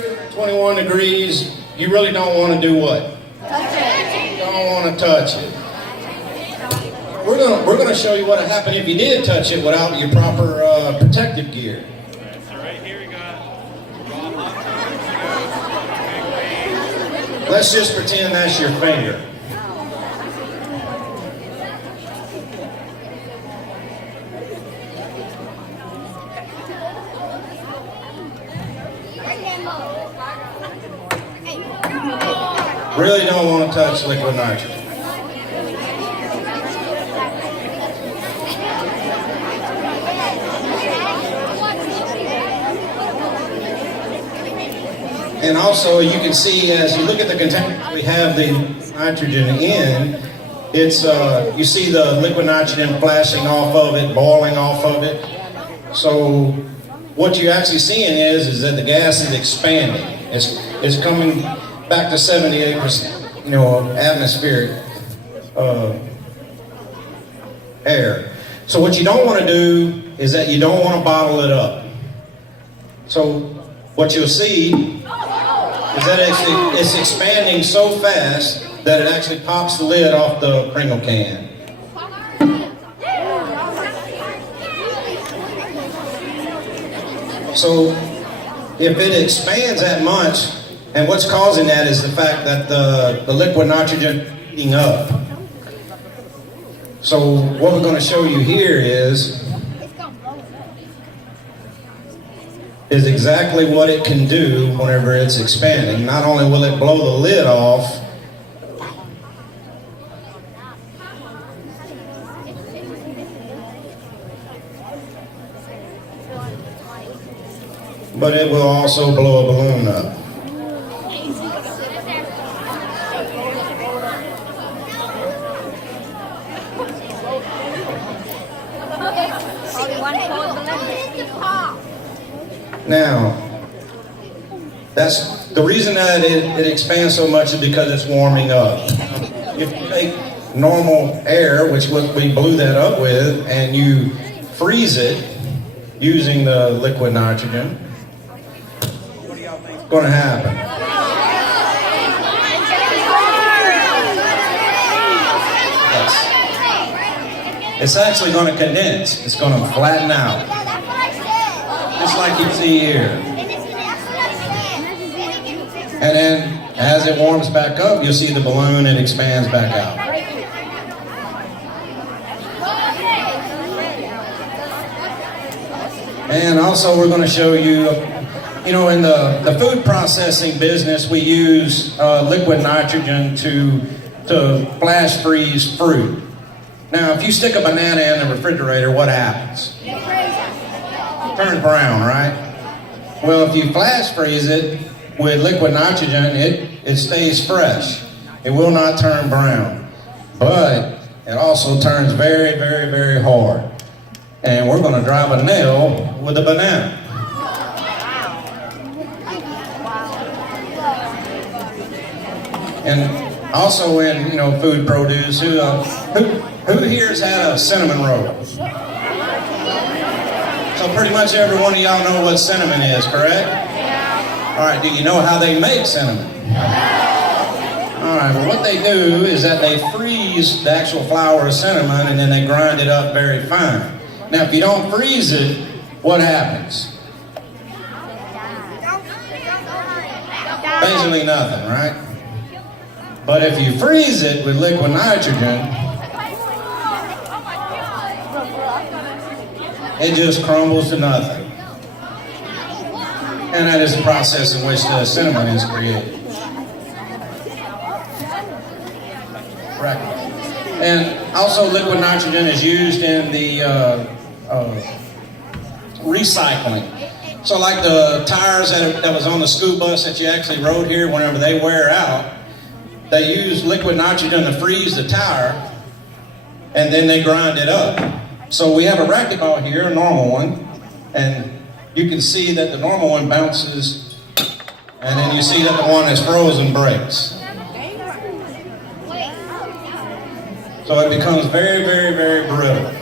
21 degrees, you really don't want to do what? Touch it. Don't want to touch it. We're gonna show you what would happen if you did touch it without your proper protective gear. So right here we got Let's just pretend that's your finger. Really don't want to touch liquid nitrogen. And also, you can see as you look at the container we have the nitrogen in, it's you see the liquid nitrogen flashing off of it, boiling off of it. So what you're actually seeing is that the gas is expanding. It's coming back to 78%, atmospheric air. So what you don't want to do is that you don't want to bottle it up. So what you'll see is that it's expanding so fast that it actually pops the lid off the Pringle can. So if it expands that much, and what's causing that is the fact that the liquid nitrogen is heating up. So what we're going to show you here is exactly what it can do whenever it's expanding. Not only will it blow the lid off, but it will also blow a balloon up. Now, that's the reason that it expands so much is because it's warming up. If you take normal air, which we blew that up with, and you freeze it using the liquid nitrogen, what do y'all think is going to happen? Yes. It's actually going to condense. It's going to flatten out. Just like you see here. And then as it warms back up, you'll see the balloon, it expands back out. And also we're going to show you, in the food processing business, we use liquid nitrogen to flash freeze fruit. Now, if you stick a banana in the refrigerator, what happens? Turns brown, right? Well, if you flash freeze it with liquid nitrogen, it stays fresh. It will not turn brown. But it also turns very, very, very hard. And we're going to drive a nail with a banana. And also in, food produce, who here has had a cinnamon roll? So pretty much every one of y'all know what cinnamon is, correct? Yeah. All right, do you know how they make cinnamon? All right, well what they do is that they freeze the actual flour of cinnamon and then they grind it up very fine. Now if you don't freeze it, what happens? Basically nothing, right? But if you freeze it with liquid nitrogen, it just crumbles to nothing. And that is the process in which the cinnamon is created. Right. And also liquid nitrogen is used in the recycling. So like the tires that was on the school bus that you actually rode here, whenever they wear out, they use liquid nitrogen to freeze the tire and then they grind it up. So we have a racquetball here, a normal one, and you can see that the normal one bounces, and then you see that the one that's frozen breaks. So it becomes very, very, very brittle.